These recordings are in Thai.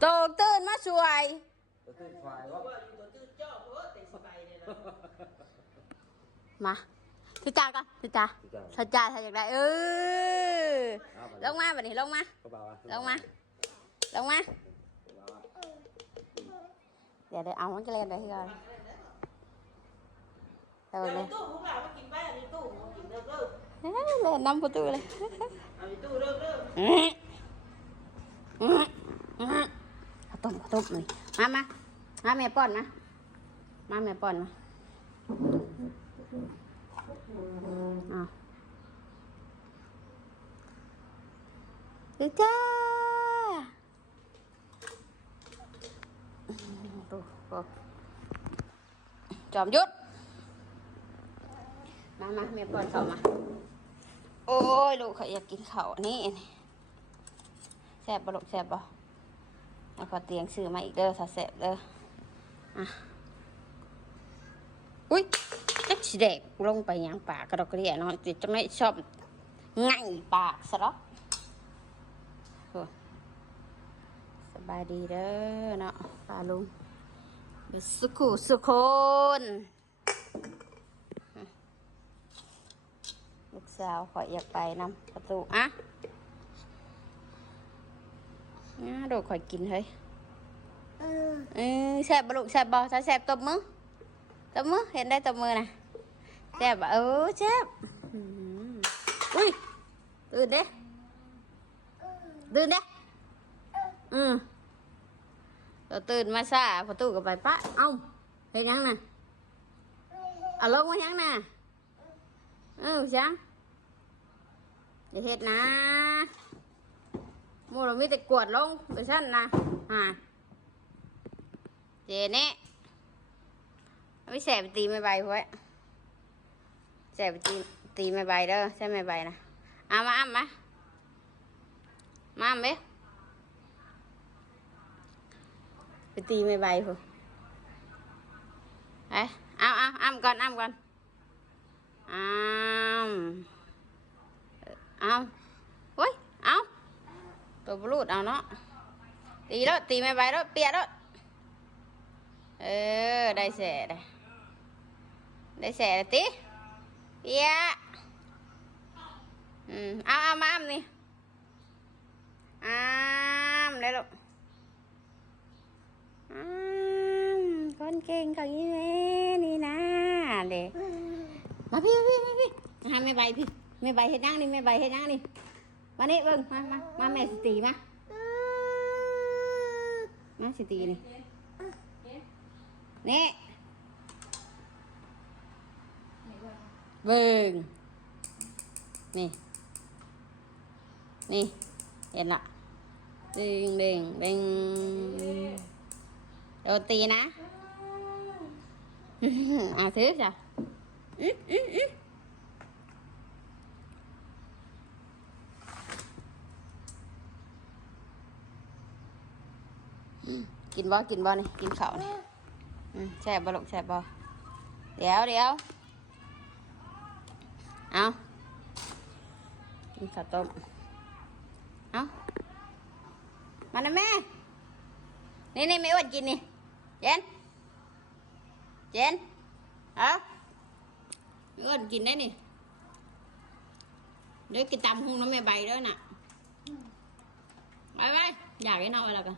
โตตื่นมาสวยตัวตื่นควายว่าว่าอยู่ตัวจืดจ้อเพราะว่าเต็มสบายเนี่ยนะมาทิจาก่อนทิจาทิจาถ้าอยากได้เออลงมาบัดนี้ลงมาก็บ่าวลงมาลงมาเดี๋ยวเดี๋ยวเอามันจะเล่นได้ที่ก่อนแต่เอาวันในนี้ตู้ของเรามากินไปเอาในตู้มากินเริ่มเริ่มเอ้ยเล่นน้ำประตูเลยเอาในตู้เริ่มเริ่ม เอาต้มเอาต้มเลยมามามาแม่ป้อนมามาแม่ป้อนมาเอาดูจ้าดูดูจอมยุทธมามาแม่ป้อนเข้ามา โอ้ย ลูกเขาอยากกินเข้านี่แซ่บบ่ลูกแซ่บบ่ แล้วพอเตียงซื้อมาอีกเด้อถ้าแซ่บเด้ออะอุ้ยจักสิแดกลงไปหยังปากกระดอกกระเดียเนาะจิจะไม่ชอบง่ายปากซะหรอกโอ้สบายดีเด้อเนาะป้าลุงเดี๋ยวสุขุสุคนลูกสาวขออยากไปนำประตูอะ น่าโดดข่อยกินเฮ้ยเออแซ่บบ่ลูกแซ่บบ่ถ้าแซ่บตบมือตบมือเห็นได้ตบมือนะแซ่บบ่เออแซ่บอื้อหืออุ้ยตื่นเด้ตื่นเด้อืมเราตื่นมาซะประตูก็ไปปะเอ้าเฮ็ดหยังน่ะเอาลงมาหยังน่ะเออจังอย่าเฮ็ดนะ หมูเรามีแต่กวดลงไปสั้นนะอ่าเจเน่ไม่แสบไปตีไม่ใบพวกแสบไปตีตีไม่ใบเด้อใช่ไม่ใบนะเอามาอ้ำมามาอ้ำเบ้ไปตีไม่ใบพวกไปเอาเอาอ้ำก่อนอ้ำก่อนอ้าวเอาเฮ้ยเอา ตัวบลูดเอาเนาะตีแล้วตีไม่ไปแล้วเปียกแล้วเออได้แสได้ได้แสแล้วตีเปียกอืมเอาเอามาอ้ำนี่อ้ามได้ลูกอ้ามคนเก่งเขาอีเมนี่นะเด็กมาพี่พี่พี่พี่มาหาแม่ใบพี่แม่ใบเฮ็ดยังนี่แม่ใบเฮ็ดยังนี่ มานี่เบิ่งมามามาแม่สตีมามาสตีนี่นี่เบิ่งนี่ นี่ เห็นละดึงดึงดึงโดนตีนะอะซื้อจ้ะ อื้ออื้ออื้อ กินบ่กินบ่นี่กินข้าวนี่แซ่บบ่ลูกแซ่บบ่เดี๋ยวเดี๋ยวเอากินข้าวต้มเอามาเลยแม่ นี่นี่ไม่อ้วนกินนี่ เจน เจนเอ้าเอิ้นกินได้นี่เดี๋ยวกินตำหุงน้ำแม่ใบด้วยน่ะไปไปอยากให้นองอะไรกัน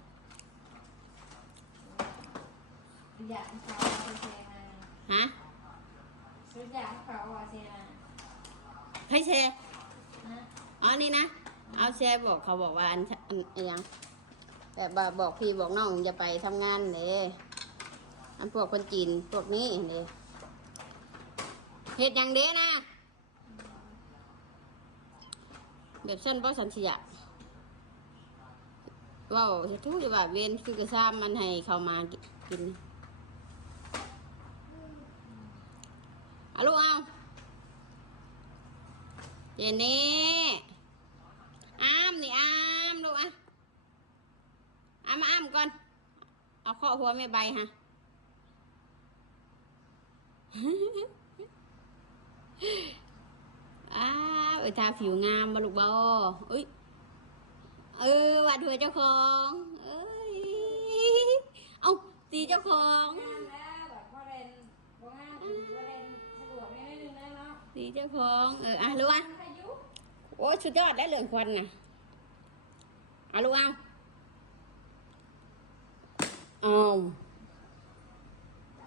อยากให้เขาเอาเซนาฮะชุดอยากให้เขาเอาเซนาให้แชร์นะอ๋อนี่นะ เอาแชร์บอกเขาบอกว่าอันอันอันยังแบบว่าบอกพี่บอกน้องอย่าไปทำงานเลยอันพวกคนจีนพวกนี้เลยเฮ็ดอย่างเดียวนะ แบบเส้นบ่สันเสียเว่าเฮ็ดทุกอย่างว่าเวนคือกระซ้ำมันให้เขามากินเอาลูกเอา เจนี่อ้ามนี่อ้ามลูกอะอ้ามมาอ้ามก่อน เอาข้อหัวแม่ใบฮะอ้าวเอ้ยทาผิวงามมาลูกบออุ้ยเออวัดหัวเจ้าของ เออตีเจ้าของงานแล้วแบบพอเรนบ่งานคือพอเรนสะดวกนิดนึงนะเนาะตีเจ้าของ เอออะลูกอะพายุ โอ้ยสุดยอดได้เหลืองควันน่ะอะลูกเอาเอา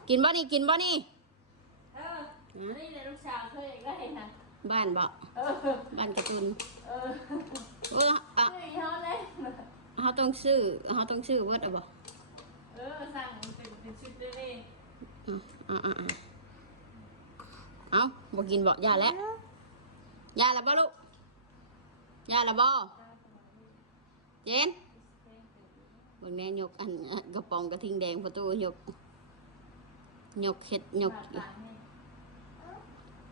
กินบ่นี่กินบ่นี่เออนี่ในลูกสาวเคยอยากได้นะบ้านบ่เออบ้านการะตุนเออเอออะเคยย้อนเลยเขาต้องซื้อเขาต้องซื้อเวิร์ดอะบ่เออสั่งเป็นเป็นชุดเลยอะอะอะเอาบ่กินบ่ยาแล้วยาแล้วบ่ลูก ยาแล้วบ่เจนเบิ่งแน่ยกอันอะกระป๋องกระทิงแดงประตูยกยกเฮ็ดยก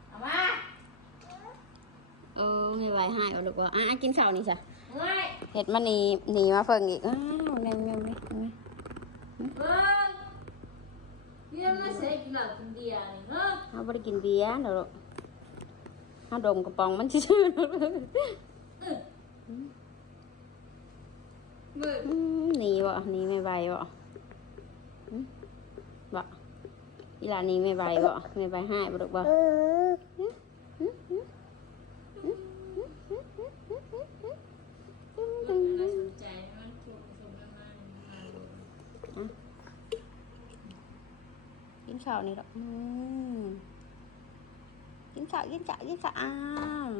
เอามาเออไม่ไหวให้เอาลูกว่าอะอะกินข้าวนี่ซะเฮ้ยเห็ดมันหนีหนีมาเฟิงอีกอ้าวแนมแนมนี่นี่เฮ้ยเยี่ยมมาเสกกินเหล้ากินเบียร์นี่เฮ้ยเขาไม่ได้กินเบียร์เดี๋ยวลูกเขาดมกระป๋องมันชื่อๆลูก มืออืมหนีบ่หนีไม่ไหวบ่อืมบ่อีหลานหนีไม่ไหวบ่ไม่ไหวให้บ่ลูกบ่嗯น่าสนใจมันถูกสมกันมากินข้าวนี่ดอกอืมกินข้าวกินข้าวกินข้าวอ้าว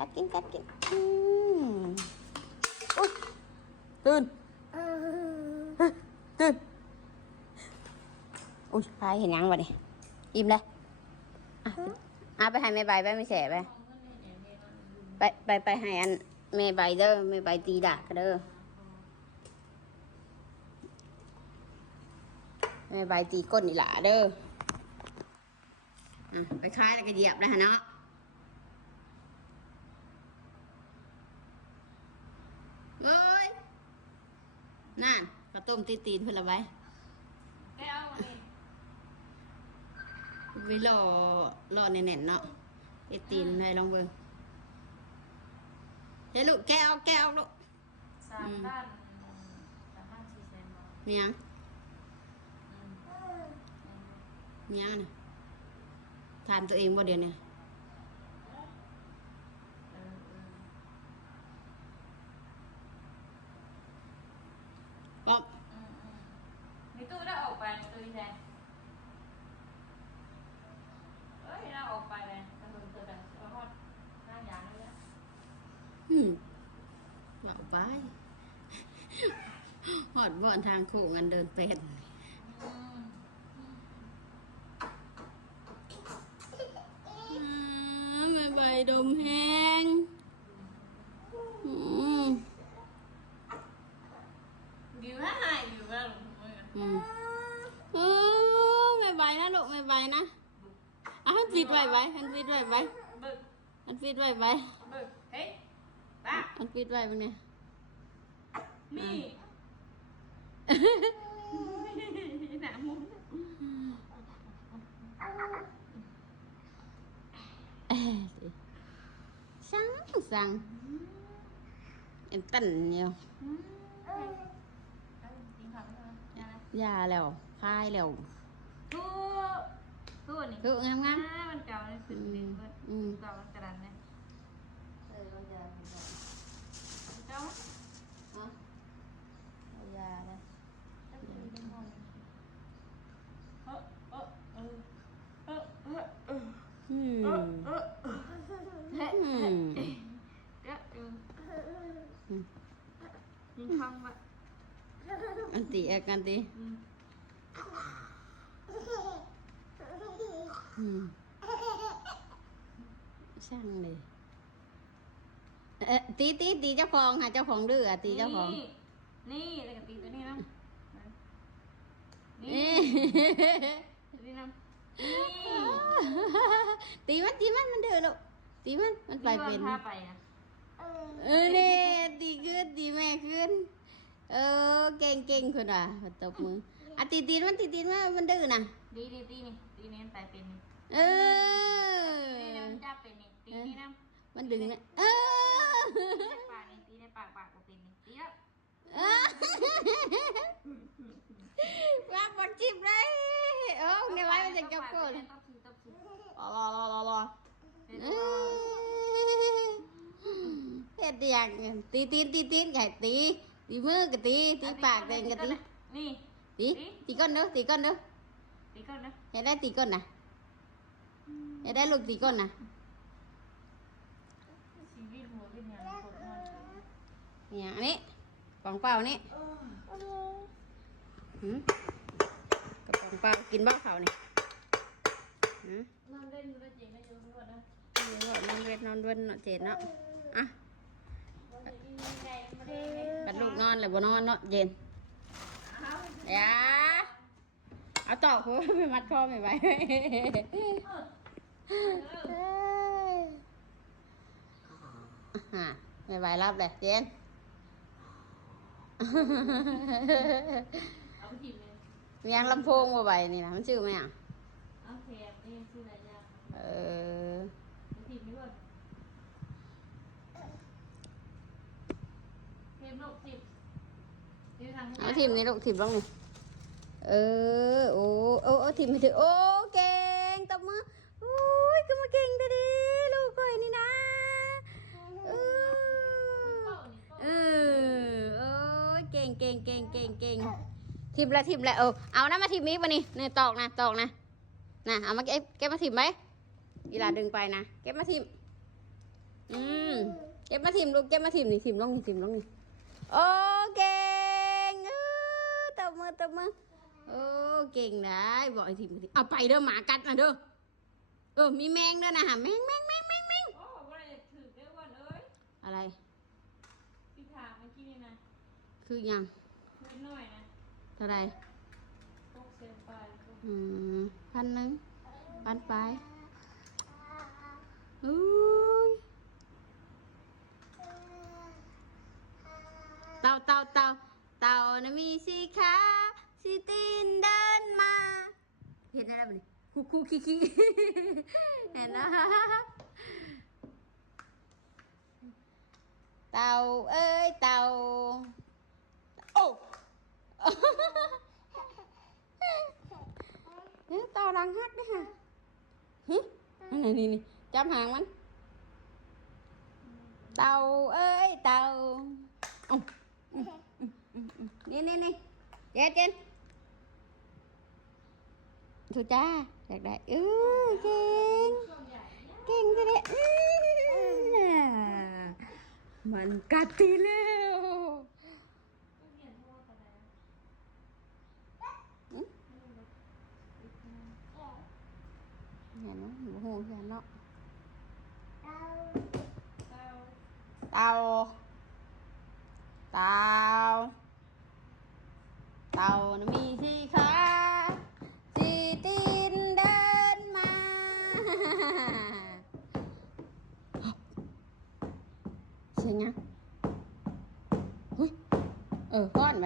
กัดกินกัดกินอืมอุ๊ยตื่นตื่นอุ้ยพายเห็นยังวะนี่อิ่มเลยอะอะไปให้แม่ใบไปไม่แฉไปไปไปไปให้อันแม่ใบเด้อแม่ใบตีดากเด้อแม่ใบตีก้นนี่หล่ะเด้ออะไปคล้ายแล้วก็เหยียบแล้วฮะเนาะเอ้ย นั่นข้าวต้มตีตีนเพื่อนละไว้ไปเอามานี่วิรอรอแน่นๆเนาะเอตีนให้ลองเบิ่งเฮ้ยลูกแกะเอาแกะเอาลูกสามด้านสามด้านสี่แสนบาทมีหยังอืมมีหยังน่ะถามตัวเองบ่เดี๋ยวนี้ เออเออ ป๊อป อืมอืมมีตู้ได้ออกไปมีตู้อีแทนเอ้ยเราออกไปเลยกระสุนตัวดังเอาฮอดหน้ายางเลยอะ อืมว่าไป ห อดบ่อนทางโค้งกันเดินเป็ดอืมอ่าแม่ใบดมแห้งอืมบิวให้หายบิวแล้วลงมืออืมเออแม่ใบนะลูกแม่ใบนะอะหันฟีดไว้ไว้หันฟีดไว้ไว้เบิกหันฟีดไว้ไว้เบิกเฮ้ยตาหันฟีดไว้บ้างเนี่ยนี่หนามุ้ งเอ้ยสั่งสั่งเอ็นตันเเด้อเออยิงทองมาอันตีแอกอันตีอืมอืมช่างเลยเอ๊ะตีตีตีเจ้าของค่ะเจ้าของดื้ออะตีเจ้าของ นี่นี่แล้วก็ตีตัวนี้นะนี่ตัวนี้นะนี่ ตีมันตีมันมันดื้อลูกตีมันมันไปเป็นพาไปนะเออเนี่ยตีขึ้นตีแม่ขึ้น เออเก่งเก่งคนอะตบมืออะตีตีนมันตีตีนมันมันดื้อนะดีดีตีนี่ตีนี่มันไปเป็นนี่เออตีนี่มันจับเป็นนี่ตีนี่นะมันดึงนะเออตีในปากนี่ตีในปากปากก็เป็นนี่ตีแล้ว เออปักจิบเลยเออในไว้มันจะจับกูเลยตับสีตับสีรอรอรอรอรอเป็นเอ้ยเฮ็ดอยังตีตีนตีตีนไก่ตีตีมือก็ตีตีปากเดงก็ตีนี่ตีตีก้นเด้อตีก้นเด้อตีก่อนนะอยากได้ตีก้นนะอยากได้ลูกตีก้นนะชีวิตหัวเป็นอย่างกดนอนเนี่ยอันนี้กล่องเปล่านี่หืม กระป๋องเปล่ากินบ้าเขานี่นอนเล่นได้จริงได้เยอะทุกคนะเดี๋ยวนอนเวทนอนเวนเนาะเจนเนาะอะวันนี้าได้ไงกัดลูกนอนเลยบ่นอนเนาะเจนอย่าเอาต่อคือไม่มัดคอไม่ไหวอะไม่ไหวรับเลยเจน ยมียงลำโพงบ่ใบนี่นะมันชื่อไหมอะเอาแถบนี่ชื่ออะไรยากเออเอาทีมนี้ก่อนเทมโลกสิบทีมทางเอาทีมนี้ลูกทีมบ้างนี่เออโอ้โอ้ทีมไม่ถือโอ้เก่งตบมือโอ้ยก็มาเก่งเด้อดิลูกก้อยนี่นะเออเออโอ้ยเก่งเก่งเก่งเก่งเก่ง ทีมละทีมละเออเอานะมาทีมนี้ปะนี่นี่ตอกนะตอกนะนะเอามาเก็บเก็บมาทีมไหมอีหลาดึงไปนะเก็บมาทีมอืมเก็บมาทีมลูกเก็บมาทีมนี่ทีมลงนี่ทีมลงนี่โอ้เก่งเออตบมือตบมือโอ้เก่งได้บอกไอ้ทีมทีเอาไปเด้อหมากัดนะเด้อเออมีแมงด้วยนะฮะแมงแมงแมงแมงแมงโอ้ว่าอะไรถือได้วันเอ้ยอะไรพี่ถามเมื่อกี้นี่นะคือยังเล็กน้อยนะเท่าไหรพกเซลไปอืมพันหนึ่งพันไปอุ้ยเต่าเต่าเต่าเต่านะมีสีขาสีตีนเดินมา เห็นอะไรบ้างนี่คุกคุกคิคิเห็นนะเต่าเอ้ยเต่าโอ้ Hí to đang hát đấy ha Hí Này này này Chăm hàng anh Tàu ơi, tàu. Nè nè nè Ra trên. Thu cha Đẹp đại. Ừ kinh Khen thế đấy ừ, Mình cắt tí lên.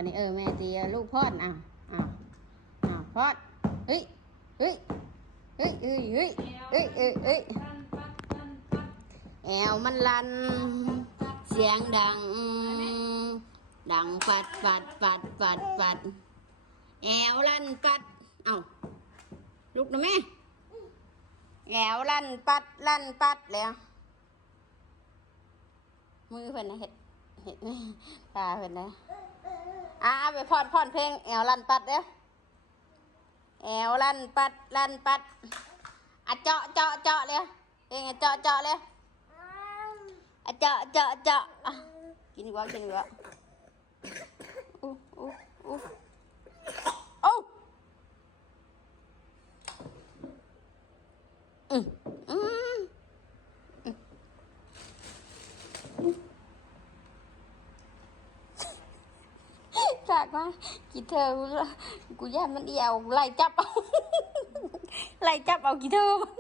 นมานี่เออแม่ตีลูกพอนอ้าวอ้าวอ้าวพอนเฮ้ยเฮ้ยเฮ้ยเฮ้ยเฮ้ยเฮ้ยเฮ้ยเฮ้ยแอวมันลัน เสียงดัง ดังปัดปัดปัดปัดปัดแอวลันปัด เอ้าลุกนะแม่แอวลันปัดลันปัดแล้ว มือเพิ่นนะเห็ดเห็ดตาเพิ่นนะ อ่าไปพอนพอนเพลงแอวลันปัดเด้อแอวลันปัดลันปัดอะเจาะเจาะเจาะเลยเพลงเจาะเจาะเลยอะเจาะเจาะเจาะกินดีกว่ากินดีกว่าอู้อู้อู้มอืมอืมจา กว่ากี่เธอกูละกูย่ามันเดียวไล่จับเอาไล่จับเอากี่เธอมัน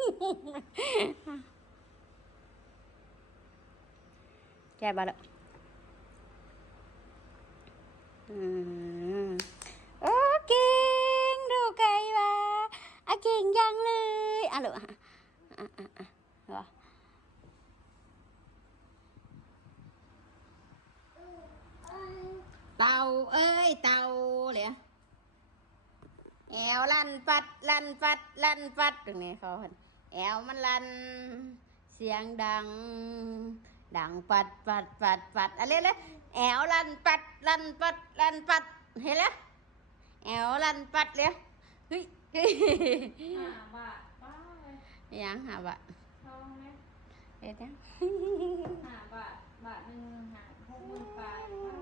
แก้บาละอืมโอ้เก่งดูไกลว่าอะเก่งยังเลยอะเหรออะอะอะอะเหรอ เต่าเอ้ยเต่าเลยอะแอแอวลั่นปัดลั่นปัดลั่นปัดตรงนี้เขาเห็นแอวมันลั่นเสียงดัง ดังปัดปัดปัดปัดอะไรเลยแอวลั่นปัดลั่นปัดลั่นปัดเห็นแล้วแอวลั่นปัดเลยเฮ้ยเฮ้ยห้าบาทป้าเลยยังหาบะทองไหมเฮ็ดยังห้าบาทบาทหนึ่งหาหกหมื่นปลายป้า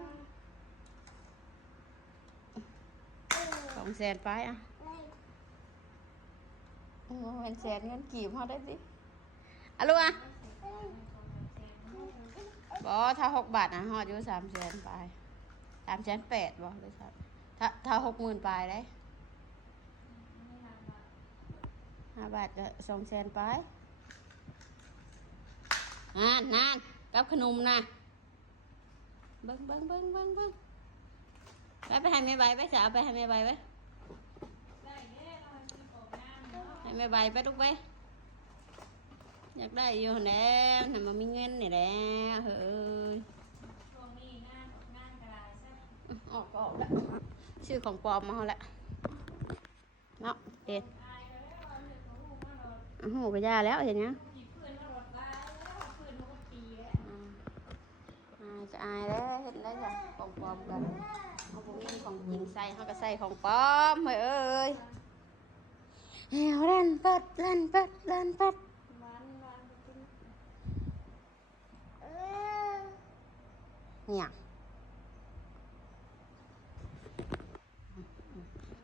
ส องแสนไปอะโอ้เป็นแสนเงินกีบเขาได้สิอะลูกอะบอถ้าหกบาทนะฮอดอยู่สามแสนไปสามแสนแปดบอหรือสามถ้าถ้าหกหมื่นปลายได้ห้าบาทก็สองแสนไปนานนานกับขนมนะเบิ้งเบิ้งเบิ้งเบิ้งเบิ้งไปไปให้แม่ใบไปจะเอาไปให้แม่ใบไป ได้แน่เราจะออกงานเนาะ ให้แม่ใบไปลูกไปอยากได้อยู่แล้วแต่มันมีเงินนี่แหละเฮ้ยช่วงนี้งานออกงานกระไรซะออกก็ออกแล้วชื่อของปลอมมาละเนาะเด็ดอายแล้วเนาหูมาเราโอ้โหก็ย่าแล้วเห็นยังจะอายแล้วเห็นได้จ้ะของปลอมกันเขาบอกมีของจริงใส่เขาก็ใส่ของปลอมเฮ้ย เอ้ยเฮวลันปัดลันปัดลันปัดวันวันไปกินเนี่ย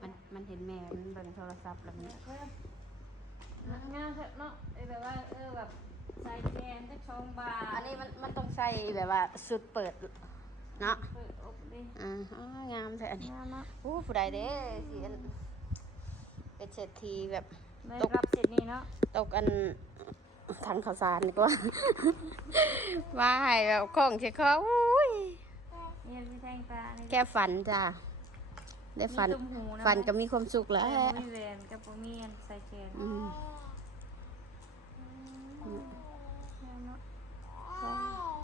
มันมันเห็นแม่มันเบิ่งโทรศัพท์แล้วมันเพื่อนงานเถอะเนาะไอ้แบบว่าเออแบบใส่แกนจะชงบาอันนี้มันมันต้องใส่แบบว่าสุดเปิดเนาะเปิดอกดิอ่าอ๋องามใช่อันนี้งานเนาะโอ้ผู้ใดเด้สิอัน เป็นเศรษฐีแบบได้รับสิทธิ์นี้เนาะตกอันถังข้าวสารดีกว่ามาให้แบบของเช็คคออุ้ยนี่พี่แทงตานี่แค่ฝันจ้ะได้ฝันมีตุ่มหูนะฝันก็มีความสุขแล้วมีแหวนกับบ่มีอันใส่แกนอืมเนาะ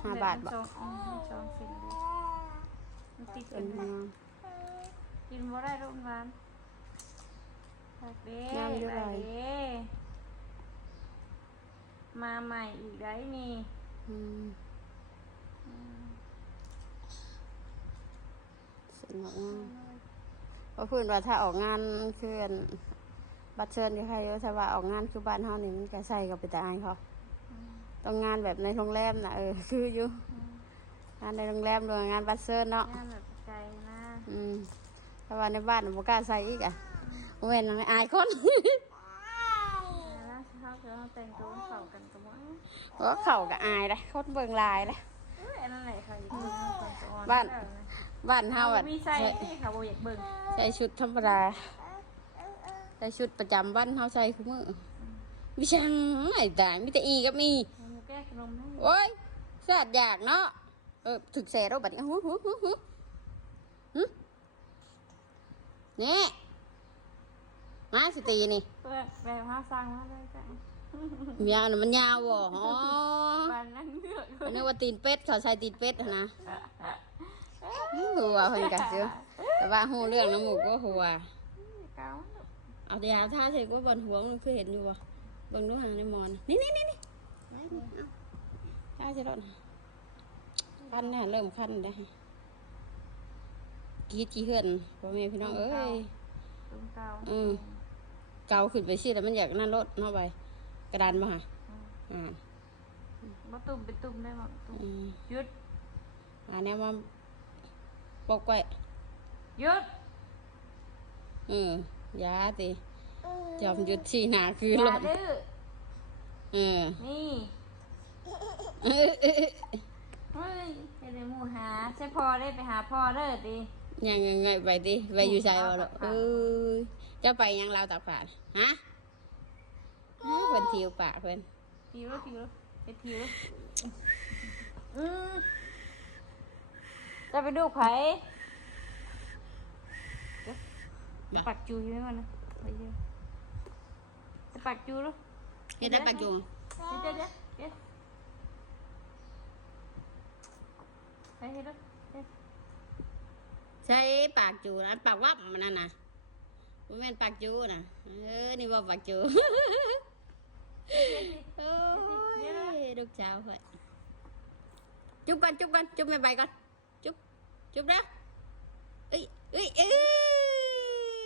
ห้าบาทแบบบ่มันจองอ๋อมันจองสินเลยมันติดเป็กันนงามกินบ่ได้รุ่นหวาน ตักเด้งามอยู่ได้เลยเด้มาใหม่อีกได้นี่อืมสนุกงามเพราะเพื่อนว่าถ้าออกงานคืออันบัตรเชิญกับใครถ้าว่าออกงานคือบ้านเฮานี่มันก็ใส่กับไปแต่อายเขาต้องงานแบบในโรงแรมนะเออคืออยู่งานในโรงแรมหรืองานบัตรเชิญเนาะ งานแบบใจนะ อืมถ้าว่าในบ้านบ่กล้าใส่อีกอะ เว้นไม่อายคนแล้วเขาจะเอาแต่งตัวเข้ากันกับว่าเพราะเขาก็อายเลยคนเบิ่งหลายเลยเอ้ยอันนั้นไหนค่ะอยู่ที่คนสะออนบ้านบ้านเฮาเอาอะมีใส่ค่ะโบอยากเบิ่งใส่ชุดธรรมดาใส่ชุดประจำบ้านเฮาใส่คุมือวิชังไอ้ตายมีแต่อีกับมีเอาหมูแก้ขนมให้โอ้ยสาดอยากเนาะเออถึกแสเราบัดนี้หูหูหูหูหึนี่ มาสิตีนี่เปิดแบบห้าสร้างมาเลยจ้ะยาวน่ะมันยาวบ่อ๋อปานนั้นเลือกอันนี้ว่าตีนเป็ดเขาใส่ตีนเป็ดหั่นนะ หัวเพิ่นกะซื้อแต่ว่าหูเรื่องน้ำหมูกก็หัว เก้าเอาแต่ยาท่าใส่ก็บนหัวมันคือเห็นอยู่บ่เบิ่งดูหางในหมอน นี่นี่นี่นี่ท่าใส่รถคันเนี่ยเริ่มคันได้วกรีดกี่เฮือนพ่อแม่พี่น้องเอ้ยตุ้มเก้า อืม เกาขึ้นไปสิแล้วมันอยากนั่นรถเนาะไปกระดานมาหาอ่าบ่ตุ่มเป็นตุ่มได้บ่ตุ่มอืมหยุดอันนี้มาปกไว้หยุดเออยาติจอมหยุดที่หนาคืออรย่าถดื้อเออนี่เออเออเฮ้ยไปเลยหมู่หาใช่พอได้ไปหาพ่อเด้อดิยังไงไงไปดิไปอยู่ใจบ่ล่ะเออ จะไปยังเราวตักผ่านฮะฮะเพิ่นทิวปากเพิ่นผิวแล้วผิวแล้วไปผิวแล้วอืมจะไปดูไผเดี๋ยวปักจูอยู่ไหมมันนะไปเยอะจะปักจูแล้วเฮ็ดได้ปากอยู่เดี๋ยวเดี๋ยวเดี๋ยวไปเฮ็ดแล้วเฮ็ดใช้ปากจูอันปากวับมันนั่นน่ะ บ่แม่นปากจูน่ะเออนี่บ่ปากจูโอ้ยลูกสาวเฮ้ยจุ๊บกันจุ๊บกันจุ๊บไม่ใบก่อนจุ๊บจุ๊บนะเอ้ยเอ้ยเอ้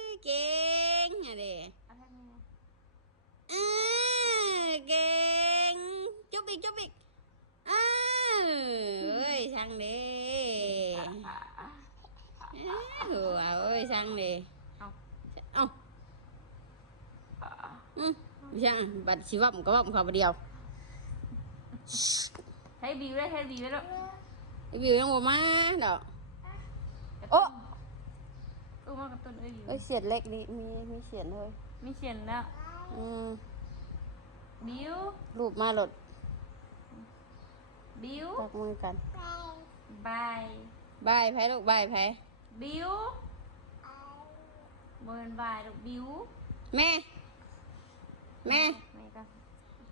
ยเก่งอะเด้เอาแค่นี้นะเออเก่งจุ๊บอีกจุ๊บอีกเออเอ้ยช่างเด้เอ้ยหัวเอ้ยช่างเด้ เอา เอ้า อืมช่างบัดชีวะมันก็ว่ามันเขาไปเดียวให้บิวได้ให้บิวได้แล้วไอ้บิวยังบ่มาดอกโอ้ตู้มากับต้นเอ้ยบิวเอ้ยเสียดเล็กนี่มีมีเสียดเลยมีเขียนแล้วอืมบิวรูปมาหลดบิวตักมือกันบายบายไผลูกบายไผบิวบนบายลูกบิวแม่ แม่แม่ก็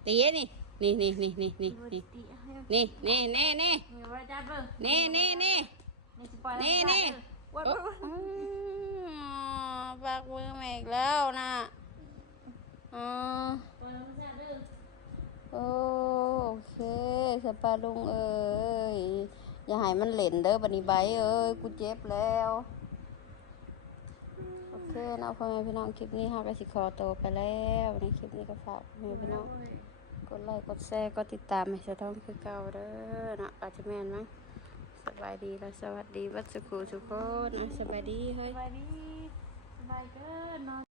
ตีนี่นี่นี่นี่นี่นี่บิวนี่ตีให้นี่นี่นี่นี่มีว่าจับเบิ่งนี่นี่นี่นี่สปอยล์นี่นี่วัดโอ้วัดอืมปากมือแม่อีกแล้วนะอ๋อปล่อยมันจับเด้อโอเคสปาลุงเอ้ยอย่าให้มันเหล่นเด้อบันนี้ใบเอ้ยกูเจ็บแล้ว โอเคเนาะพ่อแม่พี่น้องคลิปนี้ฮาก็สิขอตัวไปแล้วในคลิปนี้ก็ฝากพ่อแม่พี่น้องกดไลค์กดแชร์กดติดตามให้สะท้องคือเก่าเด้อเนาะอาจจะแม่นมั้งสบายดีและสวัสดีวัดสุขุทุกคนอะสบายดีเฮ้สยบายดีสบายเกินเนาะ